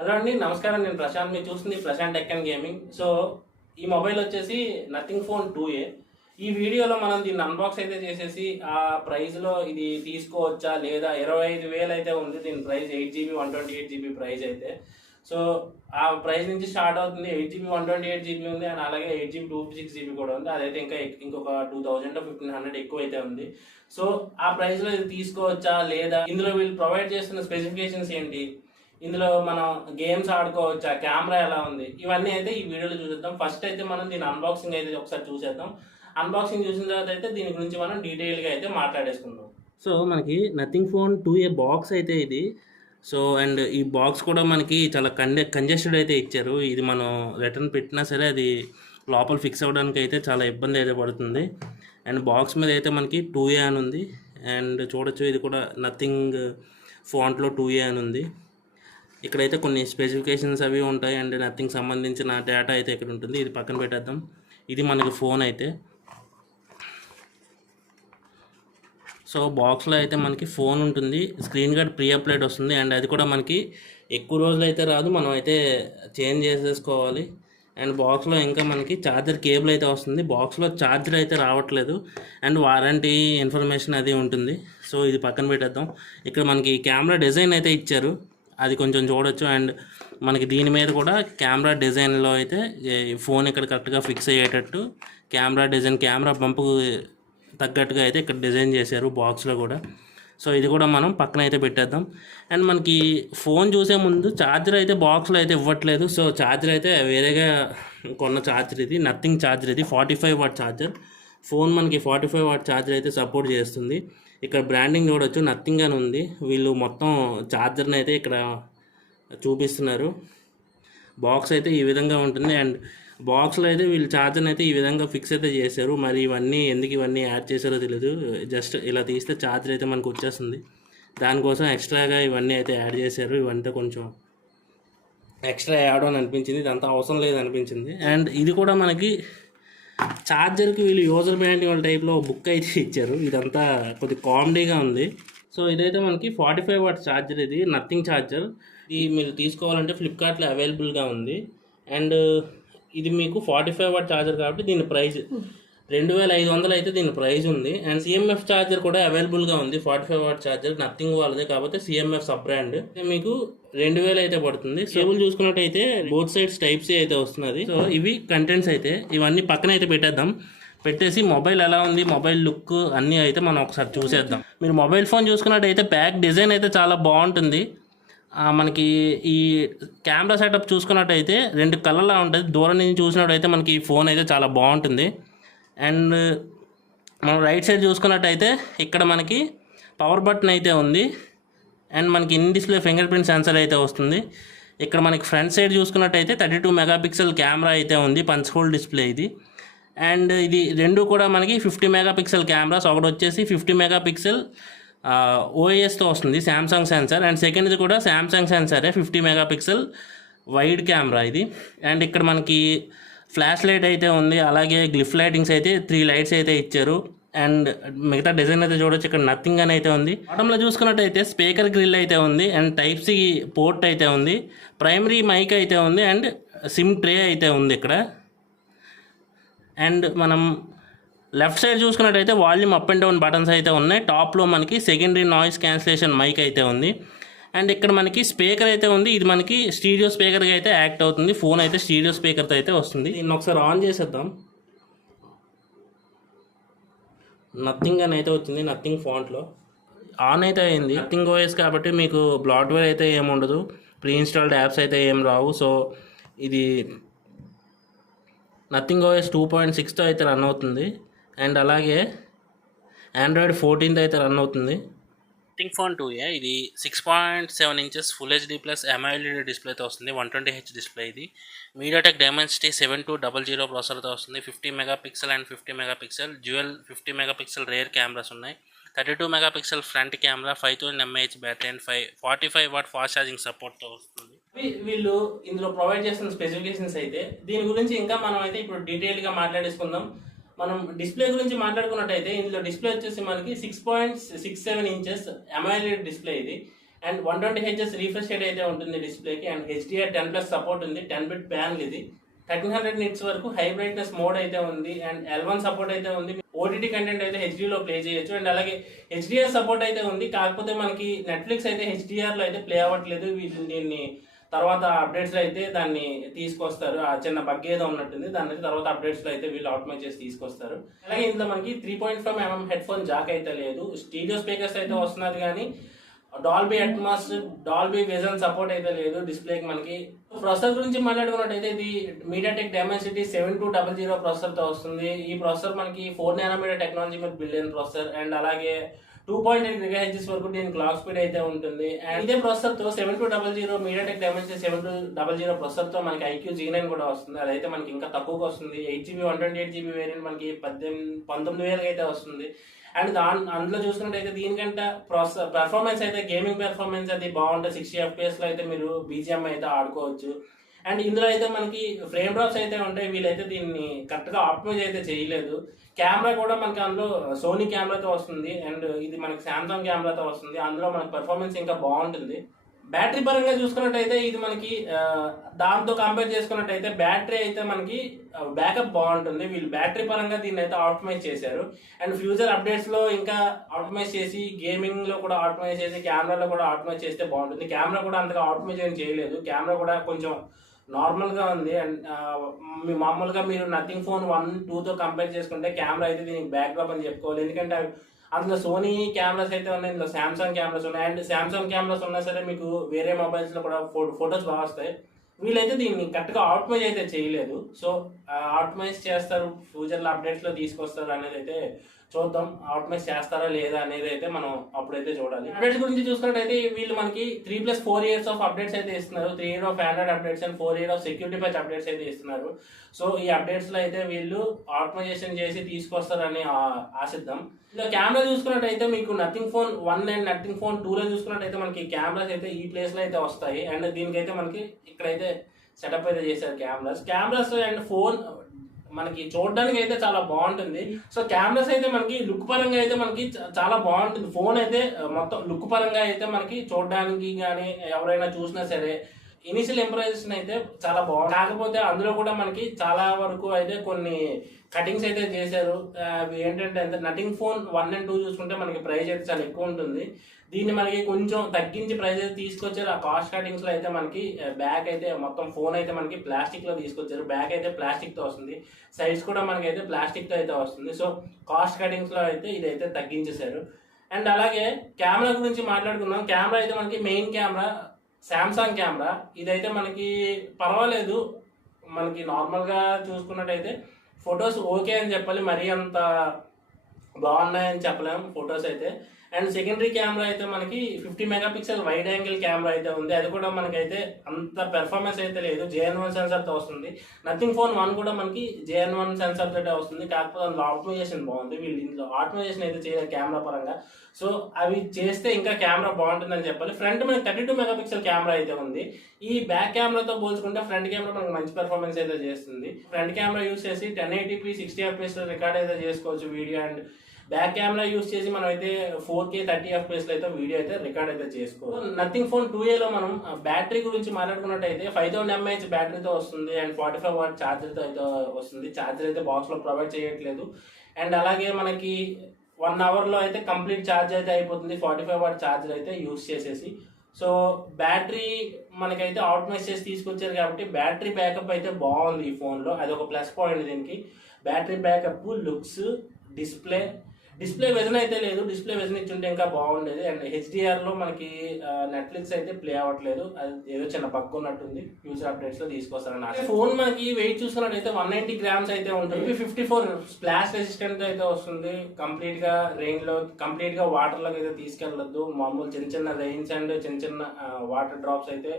Hello అండి, నమస్కారం. నేను ప్రశాంత్. మీరు చూస్తుంది Prashant tech and gaming. So ఈ మొబైల్ వచ్చేసి నథింగ్ ఫోన్ 2A. ఈ వీడియోలో మనం దీన్ని అన్బాక్స్ అయితే చేసేసి ఆ ప్రైస్లో ఇది తీసుకోవచ్చా లేదా, 25,000 అయితే ఉంది దీని ప్రైస్. 8GB 128GB ప్రైస్ అయితే. సో ఆ ప్రైస్ నుంచి స్టార్ట్ అవుతుంది. 8GB 128GB ఉంది, అండ్ అలాగే 8GB 256GB కూడా ఉంది. అదైతే ఇంకొక 2000 1500 ఎక్కువ అయితే ఉంది. సో ఆ ప్రైస్లో ఇది తీసుకోవచ్చా లేదా, ఇందులో వీళ్ళు ప్రొవైడ్ చేస్తున్న స్పెసిఫికేషన్స్ ఏంటి, ఇందులో మనం గేమ్స్ ఆడుకోవచ్చా, కెమెరా ఎలా ఉంది, ఇవన్నీ అయితే ఈ వీడియోలో చూసేద్దాం. ఫస్ట్ అయితే మనం దీని అన్బాక్సింగ్ అయితే ఒకసారి చూసేద్దాం. అన్బాక్సింగ్ చూసిన తర్వాత అయితే దీని గురించి మనం డీటెయిల్గా అయితే మాట్లాడేసుకుందాం. సో మనకి నథింగ్ ఫోన్ 2A బాక్స్ అయితే ఇది. సో అండ్ ఈ బాక్స్ కూడా మనకి చాలా కంజెస్టెడ్ అయితే ఇచ్చారు. ఇది మనం రిటర్న్ పెట్టినా సరే అది లోపల ఫిక్స్ అవ్వడానికి అయితే చాలా ఇబ్బంది అయితే పడుతుంది. అండ్ బాక్స్ మీద అయితే మనకి 2A అని ఉంది. అండ్ చూడొచ్చు, ఇది కూడా నథింగ్ ఫాంట్లో 2A అని ఉంది. ఇక్కడైతే కొన్ని స్పెసిఫికేషన్స్ అవి ఉంటాయి, అండ్ నథింగ్ సంబంధించిన డేటా అయితే ఇక్కడ ఉంటుంది. ఇది పక్కన పెట్టేద్దాం. ఇది మనకి ఫోన్ అయితే. సో బాక్స్లో అయితే మనకి ఫోన్ ఉంటుంది, స్క్రీన్ గార్డ్ ప్రీ అప్లైడ్ వస్తుంది, అండ్ అది కూడా మనకి ఎక్కువ రోజులు అయితే రాదు, మనం అయితే చేంజ్ చేసేసుకోవాలి. అండ్ బాక్స్లో ఇంకా మనకి ఛార్జర్ కేబుల్ అయితే వస్తుంది. బాక్స్లో ఛార్జర్ అయితే రావట్లేదు, అండ్ వారంటీ ఇన్ఫర్మేషన్ అది ఉంటుంది. సో ఇది పక్కన పెట్టేద్దాం. ఇక్కడ మనకి కెమెరా డిజైన్ అయితే ఇచ్చారు, అది కొంచెం చూడొచ్చు. అండ్ మనకి దీని మీద కూడా కెమెరా డిజైన్లో అయితే ఫోన్ ఇక్కడ కరెక్ట్గా ఫిక్స్ అయ్యేటట్టు కెమెరా డిజైన్, కెమెరా పంపుకు తగ్గట్టుగా అయితే ఇక్కడ డిజైన్ చేశారు బాక్స్లో కూడా. సో ఇది కూడా మనం పక్కన అయితే పెట్టేద్దాం. అండ్ మనకి ఫోన్ చూసే ముందు ఛార్జర్ అయితే బాక్స్లో అయితే ఇవ్వట్లేదు. సో ఛార్జర్ అయితే వేరేగా కొన్న ఛార్జర్ ఇది, నథింగ్ ఛార్జర్ ఇది. 45W charger. ఫోన్ మనకి 45W ఛార్జర్ అయితే సపోర్ట్ చేస్తుంది. ఇక్కడ బ్రాండింగ్ చూడవచ్చు, నథింగ్ అని ఉంది. వీళ్ళు మొత్తం ఛార్జర్ని అయితే ఇక్కడ చూపిస్తున్నారు. బాక్స్ అయితే ఈ విధంగా ఉంటుంది, అండ్ బాక్స్లో అయితే వీళ్ళు ఛార్జర్ని అయితే ఈ విధంగా ఫిక్స్ అయితే చేశారు. మరి ఇవన్నీ ఎందుకు ఇవన్నీ యాడ్ చేశారో తెలియదు. జస్ట్ ఇలా తీస్తే ఛార్జర్ అయితే మనకు వచ్చేస్తుంది. దానికోసం ఎక్స్ట్రాగా ఇవన్నీ అయితే యాడ్ చేశారు. ఇవంతా కొంచెం ఎక్స్ట్రా యాడ్ అని అనిపించింది, ఇదంతా అవసరం లేదు అనిపించింది. అండ్ ఇది కూడా మనకి ఛార్జర్కి వీళ్ళు యూజర్ మాన్యువల్ టైప్లో బుక్ అయితే ఇచ్చారు. ఇదంతా కొద్దిగా కామెడీగా ఉంది. సో ఇదైతే మనకి 45W ఛార్జర్, ఇది నథింగ్ ఛార్జర్. ఇది మీరు తీసుకోవాలంటే ఫ్లిప్కార్ట్లో అవైలబుల్గా ఉంది. అండ్ ఇది మీకు 45W ఛార్జర్ కాబట్టి దీని ప్రైస్ 2500 అయితే దీని ప్రైస్ ఉంది. అండ్ CMF ఛార్జర్ కూడా అవైలబుల్గా ఉంది. 45W ఛార్జర్ నథింగ్ వాళ్ళదే, కాకపోతే CMF సబ్ బ్రాండ్. మీకు 2000 అయితే పడుతుంది. కేబుల్ చూసుకున్నట్టయితే బోత్ సైడ్స్ టైప్ సి అయితే వస్తున్నది. సో ఇవి కంటెంట్స్ అయితే, ఇవన్నీ పక్కన అయితే పెట్టేద్దాం. పెట్టేసి మొబైల్ ఎలా ఉంది, మొబైల్ లుక్ అన్నీ అయితే మనం ఒకసారి చూసేద్దాం. మీరు మొబైల్ ఫోన్ చూసుకున్నట్టయితే బ్యాక్ డిజైన్ అయితే చాలా బాగుంటుంది. మనకి ఈ కెమెరా సెటప్ చూసుకున్నట్టయితే 2 కలర్లా ఉంటుంది. దూరం నుంచి చూసినట్టయితే మనకి ఈ ఫోన్ అయితే చాలా బాగుంటుంది. అండ్ మనం రైట్ సైడ్ చూసుకున్నట్టయితే ఇక్కడ మనకి పవర్ బటన్ అయితే ఉంది, అండ్ మనకి in display finger print sensor అయితే వస్తుంది. ఇక్కడ మనకి ఫ్రంట్ సైడ్ చూసుకున్నట్టయితే 32 మెగాపిక్సెల్ కెమెరా అయితే ఉంది, పంచ్ హోల్ డిస్ప్లే ఇది. అండ్ ఇది రెండు కూడా మనకి 50 మెగాపిక్సెల్ కెమెరాస్. ఒకటి వచ్చేసి 50 మెగాపిక్సెల్ ఓఎస్తో వస్తుంది, శాంసంగ్ సెన్సార్. అండ్ సెకండ్ది కూడా శాంసంగ్ సెన్సారే, 50 మెగాపిక్సెల్ వైడ్ కెమెరా ఇది. అండ్ ఇక్కడ మనకి ఫ్లాష్ లైట్ అయితే ఉంది, అలాగే గ్లిఫ్ లైటింగ్స్ అయితే 3 లైట్స్ అయితే ఇచ్చారు. అండ్ మిగతా డిజైన్ అయితే చూడొచ్చు, ఇక్కడ నథింగ్ అని అయితే ఉంది. బాటంలో చూసుకున్నట్టయితే స్పీకర్ గ్రిల్ అయితే ఉంది, అండ్ టైప్ సి పోర్ట్ అయితే ఉంది, ప్రైమరీ మైక్ అయితే ఉంది, అండ్ సిమ్ ట్రే అయితే ఉంది ఇక్కడ. అండ్ మనం లెఫ్ట్ సైడ్ చూసుకున్నట్టయితే volume up and down buttons అయితే ఉన్నాయి. టాప్లో మనకి సెకండరీ నాయిస్ క్యాన్సిలేషన్ మైక్ అయితే ఉంది. అండ్ ఇక్కడ మనకి స్పీకర్ అయితే ఉంది, ఇది మనకి స్టీరియో స్పీకర్గా అయితే యాక్ట్ అవుతుంది. ఫోన్ అయితే స్టీరియో స్పీకర్తో అయితే వస్తుంది. దీన్ని ఒకసారి ఆన్ చేసేద్దాం. నథింగ్ అని అయితే వచ్చింది, నథింగ్ ఫాంట్లో ఆన్ అయితే అయింది. నథింగ్ ఓఎస్ కాబట్టి మీకు బ్లాట్వేర్ అయితే ఏముండదు, ప్రీ ఇన్స్టాల్డ్ యాప్స్ అయితే ఏం రావు. సో ఇది నథింగ్ ఓఎస్ 2.6తో అయితే రన్ అవుతుంది. అండ్ అలాగే ఆండ్రాయిడ్ 14తో అయితే రన్ అవుతుంది. నథింగ్ ఫోన్ 2A ఇది 6.7 inches full HD plus AMOLED డిస్ప్లేతో వస్తుంది. 120Hz డిస్ప్లే ఇది. మీడియాటెక్ డైమెన్సిటీ 7200 ప్రాసెసర్తో వస్తుంది. 50 megapixel and 50 megapixel dual 50 megapixel rare cameras ఉన్నాయి. 32 megapixel front camera, 5000 mAh battery, and 45W fast charging సపోర్ట్తో వస్తుంది. వీళ్ళు ఇందులో ప్రొవైడ్ చేస్తున్న స్పెసిఫికేషన్స్ అయితే దీని గురించి ఇంకా మనం అయితే ఇప్పుడు డీటెయిల్గా మాట్లాడేసుకుందాం. మనం డిస్ప్లే గురించి మాట్లాడుకున్నట్టయితే ఇందులో డిస్ప్లే వచ్చేసి మనకి 6.67 ఇంచెస్ AMOLED డిస్ప్లే ఇది. అండ్ 120 Hz రిఫ్రెష్ రేట్ అయితే ఉంటుంది డిస్ప్లేకి. అండ్ HDR10+ సపోర్ట్ ఉంది, 10-bit ప్యానల్ ఇది. 1300 nits వరకు హై బ్రైట్నెస్ మోడ్ అయితే ఉంది. అండ్ L1 సపోర్ట్ అయితే ఉంది. ఓటీటీ కంటెంట్ అయితే హెచ్డీలో ప్లే చేయొచ్చు. అండ్ అలాగే HDR సపోర్ట్ అయితే ఉంది. కాకపోతే మనకి నెట్ఫ్లిక్స్ అయితే HDRలో అయితే ప్లే అవ్వట్లేదు. వీళ్ళు దీన్ని తర్వాత అప్డేట్స్లో అయితే దాన్ని తీసుకొస్తారు. ఆ చిన్న బగ్ ఏదో ఉన్నట్టుంది, దాని తర్వాత అప్డేట్స్లో అయితే వీళ్ళు ఆప్టిమైజ్ చేసి తీసుకొస్తారు. అలాగే ఇందులో మనకి 3.5mm హెడ్ ఫోన్ జాక్ అయితే లేదు. స్టీరియో స్పీకర్స్ అయితే వస్తున్నది, కానీ Dolby Atmos, Dolby vision support అయితే లేదు డిస్ప్లేకి మనకి. ప్రాసెసర్ గురించి మాట్లాడుకున్నట్టయితే ఇది మీడియాటెక్ డైమెన్సిటీ 7200 ప్రాసెసర్తో వస్తుంది. ఈ ప్రాసెసర్ మనకి 4nm టెక్నాలజీ మీద బిల్డ్ అయిన ప్రాసెసర్. అండ్ అలాగే 2.8 GHz వరకు దీని క్లాక్ స్పీడ్ అయితే ఉంటుంది. అండ్ ఇదే ప్రాసెసర్తో 7200 మీడియాటెక్ డైమెన్సిటీ 7200 ప్రాసెసర్తో మనకి IQ G9 కూడా వస్తుంది. అదైతే మనకి ఇంకా తక్కువగా వస్తుంది. 8GB 128GB వేరియంట్ మనకి 19,000 అయితే వస్తుంది. అండ్ అందులో చూసుకున్నట్టయితే దీనికంటే పెర్ఫార్మెన్స్ అయితే గేమింగ్ పెర్ఫార్మెన్స్ అది బాగుంటుంది. 60 FPS లో అయితే మీరు BGM అయితే ఆడుకోవచ్చు. అండ్ ఇందులో అయితే మనకి ఫ్రేమ్ డ్రాప్స్ అయితే ఉంటాయి. వీళ్ళైతే దీన్ని కరెక్ట్గా ఆప్టిమైజ్ అయితే చేయలేదు. కెమెరా కూడా మనకి అందులో సోనీ కెమెరాతో వస్తుంది. అండ్ ఇది మనకి సామ్సంగ్ కెమెరాతో వస్తుంది. అందులో మనకి పెర్ఫార్మెన్స్ ఇంకా బాగుంటుంది. బ్యాటరీ పరంగా చూసుకున్నట్టయితే ఇది మనకి దాంతో కంపేర్ చేసుకున్నట్టయితే బ్యాటరీ అయితే మనకి బ్యాకప్ బాగుంటుంది. వీళ్ళు బ్యాటరీ పరంగా దీన్ని అయితే ఆప్టిమైజ్ చేశారు. అండ్ ఫ్యూచర్ అప్డేట్స్లో ఇంకా ఆప్టిమైజ్ చేసి గేమింగ్లో కూడా ఆప్టిమైజ్ చేసి కెమెరాలో కూడా ఆప్టిమైజ్ చేస్తే బాగుంటుంది. కెమెరా కూడా అంతగా ఆప్టిమైజ్ ఏం చేయలేదు. కెమెరా కూడా కొంచెం నార్మల్గా ఉంది. అండ్ మామూలుగా మీరు నథింగ్ ఫోన్ 1, 2తో కంపేర్ చేసుకుంటే కెమెరా అయితే దీనికి బ్యాక్డ్రాప్ అని చెప్పుకోవాలి. ఎందుకంటే అందులో సోనీ కెమెరాస్ అయితే ఉన్నాయి, ఇందులో సామ్సంగ్ కెమెరాస్ ఉన్నాయి. అండ్ సామ్సంగ్ కెమెరాస్ ఉన్నా సరే మీకు వేరే మొబైల్స్లో కూడా ఫొటోస్ బాగా వస్తాయి. వీళ్ళైతే దీన్ని కరెక్ట్గా ఆప్టిమైజ్ అయితే చేయలేదు. సో ఆప్టిమైజ్ చేస్తారు, ఫ్యూచర్లో అప్డేట్స్లో తీసుకొస్తారు అనేది అయితే చూద్దాం. ఆప్టిమైజ్ చేస్తారా లేదా అనేది అయితే మనం అప్పుడైతే చూడాలి. అప్డేట్స్ గురించి చూసుకున్నట్టయితే వీళ్ళు మనకి 3+4 years ఆఫ్ అప్డేట్స్ అయితే ఇస్తున్నారు. 3 years of Android updates and 4 years of security patch updates అయితే ఇస్తున్నారు. సో ఈ అప్డేట్స్లో అయితే వీళ్ళు ఆప్టిమైజేషన్ చేసి తీసుకొస్తారని ఆశిద్దాం. ఇలా కెమెరా చూసుకున్నట్టయితే మీకు nothing phone 1 and nothing phone 2లో చూసుకున్నట్టయితే మనకి కెమెరాస్ అయితే ఈ ప్లేస్లో అయితే వస్తాయి. అండ్ దీనికైతే మనకి ఇక్కడైతే సెటప్ అయితే చేశారు కెమెరాస్ అండ్ ఫోన్ మనకి చూడడానికి అయితే చాలా బాగుంటుంది. సో కెమెరాస్ అయితే మనకి లుక్ పరంగా అయితే మనకి చాలా బాగుంటుంది. ఫోన్ అయితే మొత్తం లుక్ పరంగా అయితే మనకి చూడడానికి కానీ ఎవరైనా చూసినా సరే ఇనిషియల్ ఇంప్రెషన్ అయితే చాలా బాగుంది. కాకపోతే అందులో కూడా మనకి చాలా వరకు అయితే కొన్ని కటింగ్స్ అయితే చేశారు. అవి ఏంటంటే నథింగ్ ఫోన్ 1 and 2 చూసుకుంటే మనకి ప్రైస్ అయితే చాలా ఎక్కువ ఉంటుంది. దీన్ని మనకి కొంచెం తగ్గించి ప్రైస్ అయితే తీసుకొచ్చారు. ఆ కాస్ట్ కటింగ్స్లో అయితే మనకి బ్యాక్ అయితే మొత్తం ఫోన్ అయితే మనకి ప్లాస్టిక్లో తీసుకొచ్చారు. బ్యాక్ అయితే ప్లాస్టిక్తో వస్తుంది, సైడ్స్ కూడా మనకైతే ప్లాస్టిక్తో అయితే వస్తుంది. సో కాస్ట్ కటింగ్స్లో అయితే ఇదైతే తగ్గించేశారు. అండ్ అలాగే కెమెరా గురించి మాట్లాడుకుందాం. కెమెరా అయితే మనకి మెయిన్ కెమెరా శాంసంగ్ కెమెరా. ఇదైతే మనకి పర్వాలేదు, మనకి నార్మల్గా చూసుకున్నట్టయితే ఫొటోస్ ఓకే అని చెప్పాలి, మరీ అంత బాగున్నాయని చెప్పలేము ఫొటోస్ అయితే. అండ్ సెకండరీ కెమెరా అయితే మనకి 50 MP వైడ్ యాంగిల్ కెమెరా అయితే ఉంది. అది కూడా మనకైతే అంత పెర్ఫార్మెన్స్ అయితే లేదు. JN1 సెన్సర్తో వస్తుంది. నథింగ్ ఫోన్ 1 కూడా మనకి JN1 సెన్సర్ తోటే వస్తుంది. కాకపోతే అందులో ఆప్టిమైజేషన్ బాగుంది. వీళ్ళు ఇందులో ఆప్టిమైజేషన్ అయితే చేయలేదు కెమెరా పరంగా. సో అవి చేస్తే ఇంకా కెమెరా బాగుంటుందని చెప్పాలి. ఫ్రంట్ మనకి 32 MP కెమెరా అయితే ఉంది. ఈ బ్యాక్ కెమెరాతో పోల్చుకుంటే ఫ్రంట్ కెమెరా మనకి మంచి పెర్ఫార్మెన్స్ అయితే చేస్తుంది. ఫ్రంట్ కెమెరా యూస్ చేసి 1080p 60 FPS రికార్డ్ అయితే చేసుకోవచ్చు video. And back camera use చేసి మనం అయితే 4K 30 FPS లో అయితే వీడియో అయితే రికార్డ్ అయితే చేసుకోవచ్చు. నథింగ్ ఫోన్ 2Aలో మనం బ్యాటరీ గురించి మాట్లాడుకున్నట్టయితే 5000 mAh బ్యాటరీతో వస్తుంది. అండ్ 45 watt ఛార్జర్తో అయితే వస్తుంది. ఛార్జర్ అయితే బాక్స్లో ప్రొవైడ్ చేయట్లేదు. అండ్ అలాగే మనకి 1 hourలో అయితే కంప్లీట్ ఛార్జ్ అయితే అయిపోతుంది 45 watt ఛార్జర్ అయితే యూస్ చేసేసి. సో బ్యాటరీ మనకైతే ఆప్టిమైజ్ చేసి తీసుకొచ్చారు కాబట్టి బ్యాటరీ బ్యాకప్ అయితే బాగుంది ఈ ఫోన్లో. అది ఒక ప్లస్ పాయింట్ దీనికి. Battery backup, looks, display vision అయితే లేదు. డిస్ప్లే విజన్ ఇచ్చుంటే ఇంకా బాగుండేది. అండ్ HDRలో మనకి నెట్ఫ్లిక్స్ అయితే ప్లే అవ్వట్లేదు. అది ఏదో చిన్న బగ్ ఉన్నట్టుంది. ఫ్యూచర్ అప్డేట్స్లో తీసుకొస్తారని. ఫోన్ మనకి వెయిట్ చూసుకున్నట్టయితే 190 grams అయితే ఉంటుంది. 54 స్ప్లాష్ రెసిస్టెంట్ అయితే వస్తుంది. కంప్లీట్గా రెయిన్లో కంప్లీట్గా వాటర్లోకి అయితే తీసుకెళ్ళొద్దు. మామూలు చిన్న రెయిన్స్ అండ్ చిన్న వాటర్ డ్రాప్స్ అయితే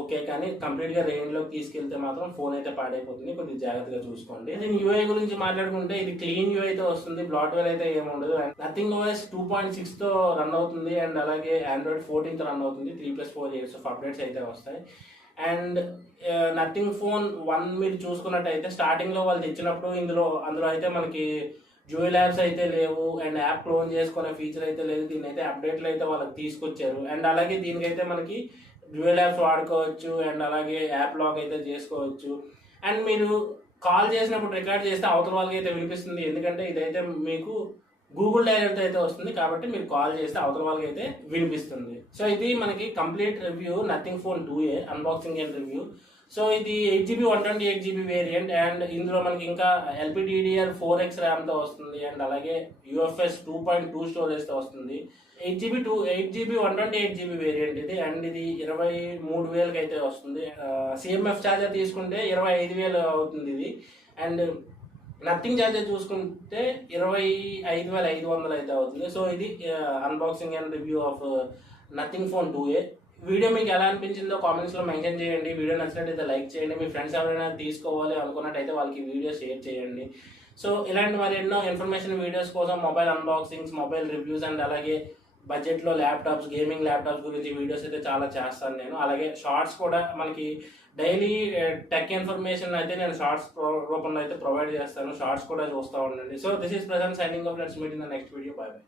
ఓకే, కానీ కంప్లీట్గా రెయిన్లోకి తీసుకెళ్తే మాత్రం ఫోన్ అయితే పాడైపోతుంది. కొద్దిగా జాగ్రత్తగా చూసుకోండి. నేను UI గురించి మాట్లాడుకుంటే ఇది క్లీన్ UI అయితే వస్తుంది. బ్లాట్వేర్ అయితే ఏముండదు. అండ్ నథింగ్ OS 2.6తో రన్ అవుతుంది. అండ్ అలాగే Android 14తో రన్ అవుతుంది. 3+4 years ఆఫ్ అప్డేట్స్ అయితే వస్తాయి. అండ్ నథింగ్ ఫోన్ 1 మీరు చూసుకున్నట్టయితే స్టార్టింగ్లో వాళ్ళు తెచ్చినప్పుడు అందులో అయితే మనకి డ్యూయల్ యాప్స్ అయితే లేవు అండ్ యాప్ క్లోన్ చేసుకునే ఫీచర్ అయితే లేదు. దీని అయితే అప్డేట్లు అయితే వాళ్ళకి తీసుకొచ్చారు. అండ్ అలాగే దీనికైతే మనకి డ్యూయల్ యాప్స్ వాడుకోవచ్చు అండ్ అలాగే యాప్ లాక్ అయితే చేసుకోవచ్చు. అండ్ మీరు కాల్ చేసినప్పుడు రికార్డ్ చేస్తే అవతల వాళ్ళకి అయితే వినిపిస్తుంది, ఎందుకంటే ఇదైతే మీకు గూగుల్ డైరెక్ట్ అయితే వస్తుంది కాబట్టి మీరు కాల్ చేస్తే అవతల వాళ్ళకి అయితే వినిపిస్తుంది. సో ఇది మనకి complete review nothing phone 2A unboxing and review. So ఇది 8GB 128GB వేరియంట్ అండ్ ఇందులో మనకి ఇంకా LPDDR4X ర్యామ్తో వస్తుంది అండ్ అలాగే UFS 2.2 స్టోరేజ్తో వస్తుంది. 8GB 128GB వేరియంట్ ఇది అండ్ ఇది 23,000కి అయితే వస్తుంది. CMF ఛార్జర్ తీసుకుంటే 25,000 అవుతుంది ఇది. అండ్ నథింగ్ ఛార్జర్ చూసుకుంటే 25,500 అయితే అవుతుంది. సో ఇది unboxing and review of nothing phone 2A. Video మీకు ఎలా అనిపించిందో కామెంట్స్లో మెన్షన్ చేయండి. వీడియో నచ్చినట్టయితే లైక్ చేయండి. మీ ఫ్రెండ్స్ ఎవరైనా తీసుకోవాలి అనుకున్నట్టయితే వాళ్ళకి వీడియో షేర్ చేయండి. సో ఇలాంటి మరి ఎన్నో ఇన్ఫర్మేషన్ వీడియోస్ కోసం mobile unboxings, mobile reviews and అలాగే బడ్జెట్లో ల్యాప్టాప్స్, గేమింగ్ ల్యాప్టాప్స్ గురించి వీడియోస్ అయితే చాలా చేస్తాను నేను. అలాగే షార్ట్స్ కూడా మనకి డైలీ టెక్ ఇన్ఫర్మేషన్ అయితే నేను షార్ట్స్ రూపంలో అయితే ప్రొవైడ్ చేస్తాను. షార్ట్స్ కూడా చూస్తూ ఉండండి. So this is present signing off. Let's meet in the next video. By by.